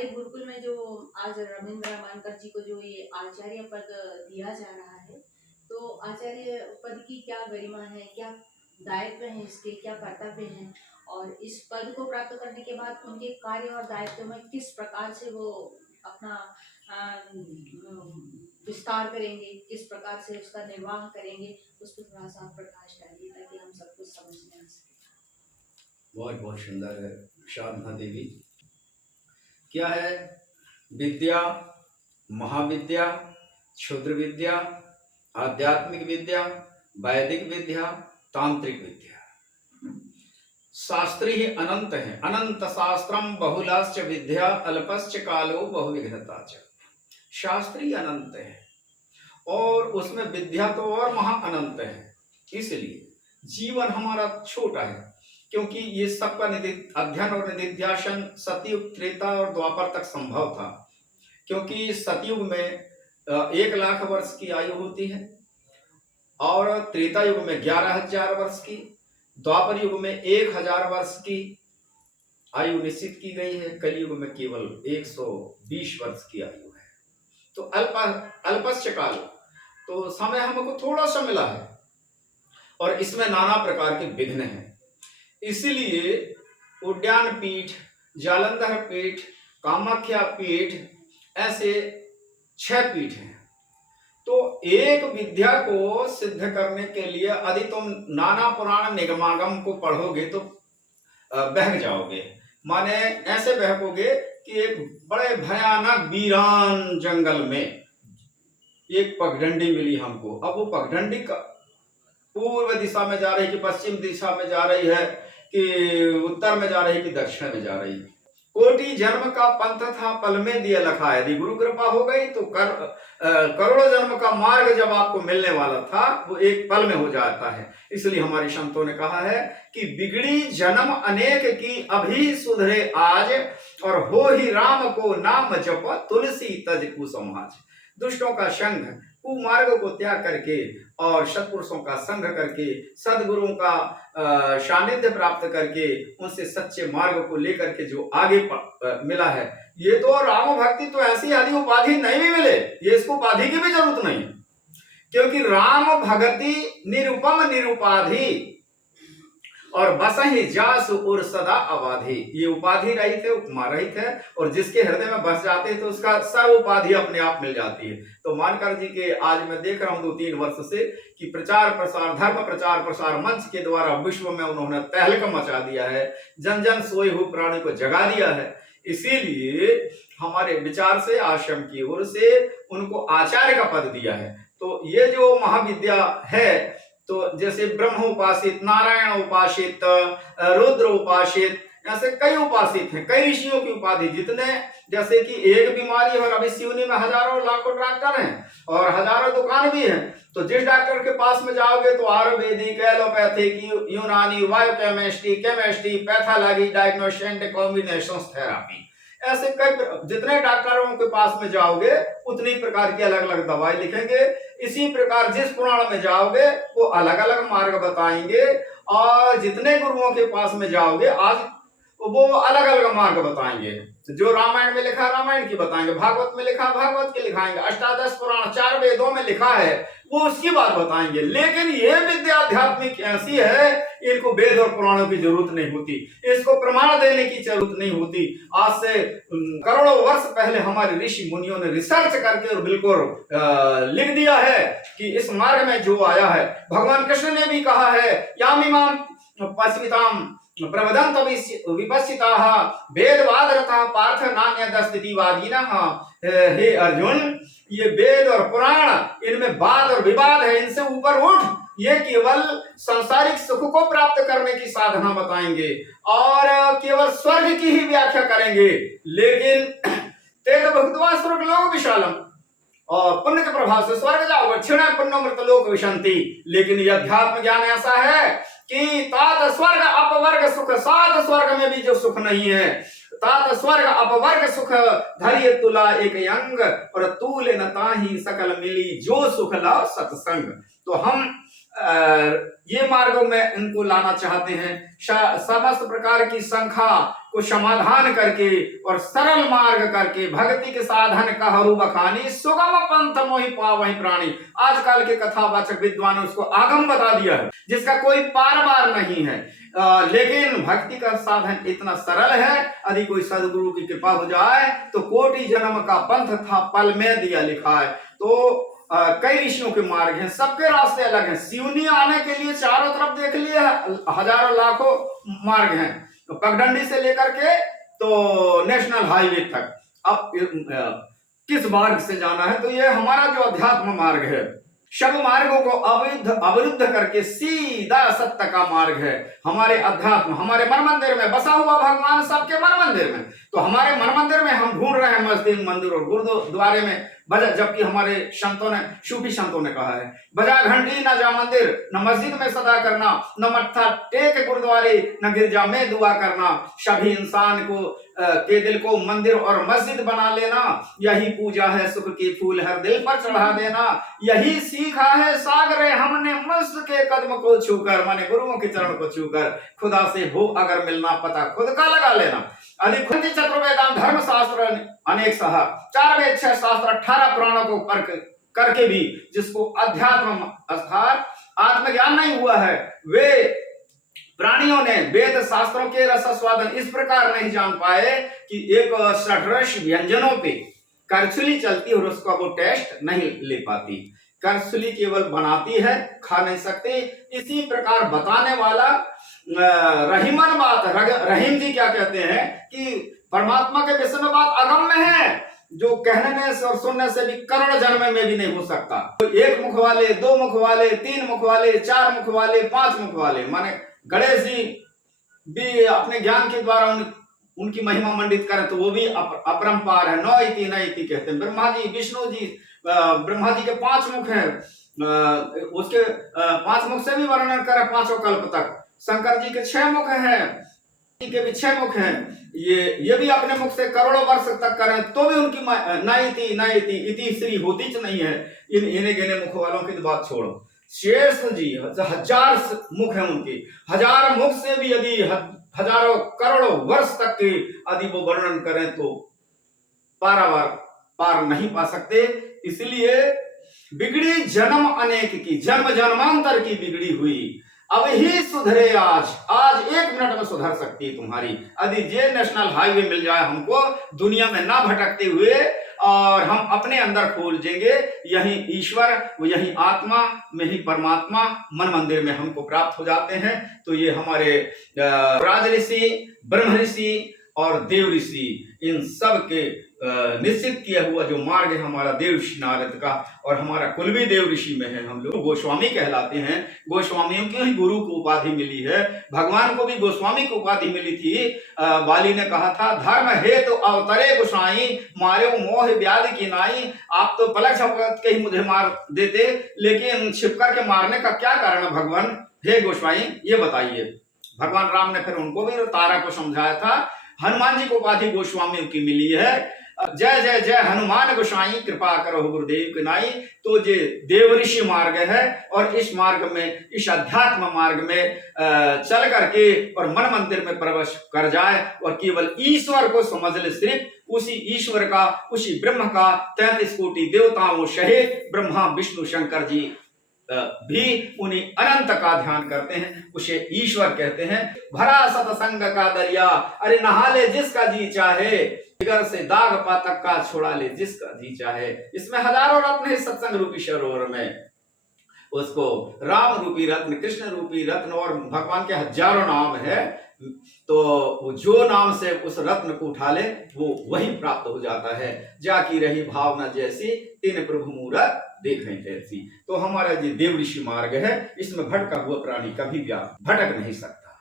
हमारे गुरुकुल में जो आज रविंद्र मानकर जी को जो ये आचार्य पद दिया जा रहा है, तो आचार्य पद की क्या गरिमा है, क्या दायित्व है इसके, क्या कर्तव्य हैं, और इस पद को प्राप्त करने के बाद उनके कार्य और दायित्व में किस प्रकार से वो अपना विस्तार करेंगे, किस प्रकार से उसका निर्वाह करेंगे, उस पर थोड़ा सा आप प्रकाश डालिए ताकि हम सब कुछ समझने आ सके। बहुत बहुत सुंदर है शारदा देवी। क्या है विद्या? महाविद्या, क्षुद्र विद्या, आध्यात्मिक विद्या, वैदिक विद्या, तांत्रिक विद्या। शास्त्री ही अनंत है। अनंत शास्त्रम बहुलाश्च विद्या अल्पश्च कालो बहुविघ्नता च। शास्त्री अनंत है और उसमें विद्या तो और महा अनंत है। इसलिए जीवन हमारा छोटा है, क्योंकि ये सबका अध्ययन और निधिध्यासन सतयुग, त्रेता और द्वापर तक संभव था। क्योंकि सतयुग में 1,00,000 वर्ष की आयु होती है और त्रेता युग में 11,000 वर्ष की, द्वापर युग में 1,000 वर्ष की आयु निश्चित की गई है। कलयुग में केवल 120 वर्ष की आयु है। तो अल्पश्च काल, तो समय हमको थोड़ा सा मिला है और इसमें नाना प्रकार के विघ्न हैं। इसलिए उद्यान पीठ, जालंधर पीठ, कामाख्या पीठ, ऐसे 6 पीठ हैं। तो एक विद्या को सिद्ध करने के लिए यदि तुम नाना पुराण निगमागम को पढ़ोगे तो बहक जाओगे। माने ऐसे बहकोगे कि एक बड़े भयानक वीरान जंगल में एक पगडंडी मिली हमको। अब वो पगडंडी पूर्व दिशा में जा रही कि पश्चिम दिशा में जा रही है, कि उत्तर में जा रही कि दक्षिण में जा रही है। कोटि जन्म का पंथ था पल में दिया लखा। यदि गुरु कृपा हो गई तो करोड़ों जन्म का मार्ग जब आपको मिलने वाला था वो एक पल में हो जाता है। इसलिए हमारे संतों ने कहा है कि बिगड़ी जन्म अनेक की अभी सुधरे आज, और हो ही राम को नाम जप तुलसी तज कुसमाज। दुष्टों का संग, कुमार्ग को त्याग करके और सत्पुरुषों का संग करके, सदगुरुओं का सानिध्य प्राप्त करके, उनसे सच्चे मार्ग को लेकर के जो आगे मिला है, ये तो राम भक्ति तो ऐसी आदि उपाधि नहीं भी मिले, ये इसको उपाधि की भी जरूरत नहीं, क्योंकि राम भगति निरुपम निरुपाधि और बसहि जास उर सदा अबाधि। ये उपाधि रहित है, उपमा रहित है, और जिसके हृदय में बस जाते हैं तो उसका सर्व उपाधि अपने आप मिल जाती है। तो मानकर जी के आज मैं देख रहा हूं 2-3 वर्ष से कि प्रचार प्रसार, धर्म प्रचार प्रसार मंच के द्वारा विश्व में उन्होंने तहलका मचा दिया है, जन जन सोए हुए प्राणी को जगा दिया है। इसीलिए हमारे विचार से, आश्रम की ओर से उनको आचार्य का पद दिया है। तो ये जो महाविद्या है, तो जैसे ब्रह्म उपासित, नारायण उपासित, रुद्र उपासित, ऐसे कई उपासित हैं, कई ऋषियों की उपाधि। जितने, जैसे कि एक बीमारी और अभी सिवनी में हजारों लाखों डॉक्टर हैं और हजारों दुकान भी हैं। तो जिस डॉक्टर के पास में जाओगे तो आयुर्वेदिक, एलोपैथिक, यूनानी, biochemistry, chemistry, pathology, diagnosis and combination therapy, ऐसे कई, जितने डॉक्टरों के पास में जाओगे उतनी प्रकार की अलग अलग दवाई लिखेंगे। इसी प्रकार जिस पुराण में जाओगे वो अलग अलग मार्ग बताएंगे, और जितने गुरुओं के पास में जाओगे आज वो अलग अलग मार्ग बताएंगे। जो रामायण में लिखा रामायण की बताएंगे, भागवत में लिखा भागवत की लिखाएंगे, अष्टादश पुराण 4 वेदों में लिखा है वो उसकी बात बताएंगे। लेकिन ये विद्या आध्यात्मिक ऐसी है, इनको वेद और पुराणों की जरूरत नहीं होती, इसको प्रमाण देने की जरूरत नहीं होती। आज से करोड़ों वर्ष पहले हमारे ऋषि मुनियों ने रिसर्च करके और बिल्कुल लिख दिया है कि इस मार्ग में जो आया है, भगवान कृष्ण ने भी कहा है, यामिमाम पश्चिताम प्रवदंत विपश्चिताः वेदवादरतः पार्थ नान्यदस्तिवादिनः। हे अर्जुन, ये वेद और पुराण, इनमें वाद और विवाद है, इनसे ऊपर उठ। ये केवल सांसारिक सुख को प्राप्त करने की साधना बताएंगे और केवल स्वर्ग की ही व्याख्या करेंगे। लेकिन तेज भक्तवा स्वर्ग लोक विशालम, और पुण्य के प्रभाव से स्वर्ग जाओगे, क्षण पुण्यमृत लोक विशंति। लेकिन यह अध्यात्म ज्ञान ऐसा है कि तात स्वर्ग अपवर्ग सुख, सात स्वर्ग में भी जो सुख नहीं है, तात स्वर्ग अपवर्ग सुख धैर्य तुला एक अंग, और तूले न ताहि सकल मिली जो सुख लाभ सत्संग। तो हम ये मार्गों में इनको लाना चाहते हैं। समस्त प्रकार की संख्या को समाधान करके और सरल मार्ग करके भक्ति के साधन कहरु बखानी सुगम पंथ मोहि पावहि प्राणी। आजकल के कथावाचक विद्वान उसको आगम बता दिया है जिसका कोई पार बार नहीं है। लेकिन भक्ति का साधन इतना सरल है, यदि कोई सदगुरु की कृपा हो जाए तो कोटि जन्म का पंथ था पल में दिया लिखा है। तो कई ऋषियों के मार्ग हैं, सबके रास्ते अलग हैं। सिवनी आने के लिए चारों तरफ देख लिए हजारों लाखों मार्ग हैं, तो पगडंडी से लेकर के तो नेशनल हाईवे तक। अब किस मार्ग से जाना है, तो ये हमारा जो अध्यात्म मार्ग है, सब मार्गों को अवरुद्ध करके सीधा सत्य का मार्ग है। हमारे अध्यात्म हमारे मन मंदिर में बसा हुआ भगवान सबके मन मंदिर में, तो हमारे मन मंदिर में हम ढूंढ रहे हैं मस्जिद मंदिर और गुरुद्वारे में बजा, जबकि हमारे संतों ने सूफी संतों ने कहा है बजा घंटी न जा मंदिर, न मस्जिद में सदा करना, न मत्था टेक गुरुद्वारे, न गिरजा में दुआ करना। सभी इंसान को के दिल को मंदिर और मस्जिद बना लेना, यही पूजा है सुख के फूल हर दिल पर चढ़ा देना। यही सीखा है सागरे हमने मस्त के कदम को छूकर, माने गुरुओं के चरण को छूकर। खुदा से हो अगर मिलना पता खुद का लगा लेना। अधिक खुद चतुर्वेदांत धर्म शास्त्र अनेक सहा, 4 वेद 6 शास्त्र 18 पुराणों को करके भी जिसको अध्यात्म अर्थात आत्मज्ञान नहीं हुआ है, वे प्राणियों ने वेद शास्त्रों के रस स्वादन इस प्रकार नहीं जान पाए कि एक षड्रस व्यंजनों पे करछुली चलती और उसका वो टेस्ट नहीं ले पाती। करछुली केवल बनाती है, खा नहीं सकती। इसी प्रकार बताने वाला रहीमन बात, रहीम जी क्या कहते हैं कि परमात्मा के विषय में बात अगम्य है, जो कहने से और सुनने से भी करोड़ जन्म में भी नहीं हो सकता। तो 1 मुख वाले, 2 मुख वाले, 3 मुख वाले, 4 मुख वाले, 5 मुख वाले, माने गणेश जी भी अपने ज्ञान के द्वारा उनकी महिमा मंडित करें तो वो भी अपरंपार है। 9 इति न इति कहते हैं। ब्रह्मा जी, विष्णु जी, ब्रह्मा जी के 5 मुख हैं, उसके 5 मुख से भी वर्णन करें 5 कल्प तक। शंकर जी के 6 मुख हैं, के भी 6 मुख हैं। ये भी अपने मुख से करोड़ों वर्ष तक करें तो भी उनकी नयति इति श्री होती नहीं है। इन्हें गिने मुख वालों की बात छोड़ो। शेष जी 1000 मुख हैं उनके, 1000 मुख से भी यदि हजारों करोड़ों वर्ष तक के यदि वो वर्णन करें तो पारावार पार नहीं पा सकते। इसलिए बिगड़ी जन्म अनेक की, जन्म जन्मांतर की बिगड़ी हुई अब ही सुधरे आज 1 मिनट में सुधर सकती है तुम्हारी। यदि ये नेशनल हाईवे मिल जाए हमको, दुनिया में ना भटकते हुए, और हम अपने अंदर खोल देंगे, यही ईश्वर, यही आत्मा में ही परमात्मा मन मंदिर में हमको प्राप्त हो जाते हैं। तो ये हमारे राज ऋषि, ब्रह्म ऋषि और देव ऋषि, इन सब के निश्चित किया हुआ जो मार्ग है हमारा देव ऋषि नारद का, और हमारा कुल भी देव ऋषि में है। हम लोग गोस्वामी कहलाते हैं। गोस्वामियों की ही गुरु को उपाधि मिली है। भगवान को भी गोस्वामी को उपाधि मिली थी। बाली ने कहा था धर्म हेतु अवतरे गोसाई, मारे मोह व्याधि की नाई। आप तो पलक झपक के ही मुझे मार देते, लेकिन छिपकर के मारने का क्या कारण है भगवान? हे गोस्वामी ये बताइए। भगवान राम ने फिर उनको भी तारा को समझाया था। हनुमान जी को उपाधि गोस्वामियों की मिली है। जय जय जय हनुमान गोसाई, कृपा करो गुरुदेव की नाई। तो ये देव ऋषि मार्ग है, और इस मार्ग में, इस अध्यात्म मार्ग में चल करके और मन मंदिर में प्रवेश कर जाए और केवल ईश्वर को समझ ले। सिर्फ उसी ईश्वर का, उसी ब्रह्म का 33 कोटि देवताओं सहित ब्रह्मा विष्णु शंकर जी भी उन्हीं अनंत का ध्यान करते हैं, उसे ईश्वर कहते हैं। भरा सतसंग का दरिया, अरे नहा ले जिसका जी चाहे, जिगर से दाग पातक का छोड़ा ले जिसका जी चाहे। इसमें हजारों रत्न है सत्संग रूपी सरोवर में। उसको राम रूपी रत्न, कृष्ण रूपी रत्न और भगवान के हजारों नाम है। तो जो नाम से उस रत्न को उठा ले वो वही प्राप्त हो जाता है। जाकी रही भावना जैसी, तीन प्रभु मूरत देखें कैसी। तो हमारा ये देव ऋषि मार्ग है, इसमें भटका हुआ प्राणी कभी भी भटक नहीं सकता।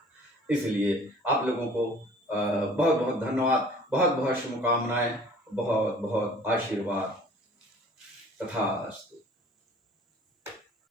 इसलिए आप लोगों को बहुत बहुत धन्यवाद, बहुत बहुत शुभकामनाएं, बहुत बहुत आशीर्वाद। तथास्तु।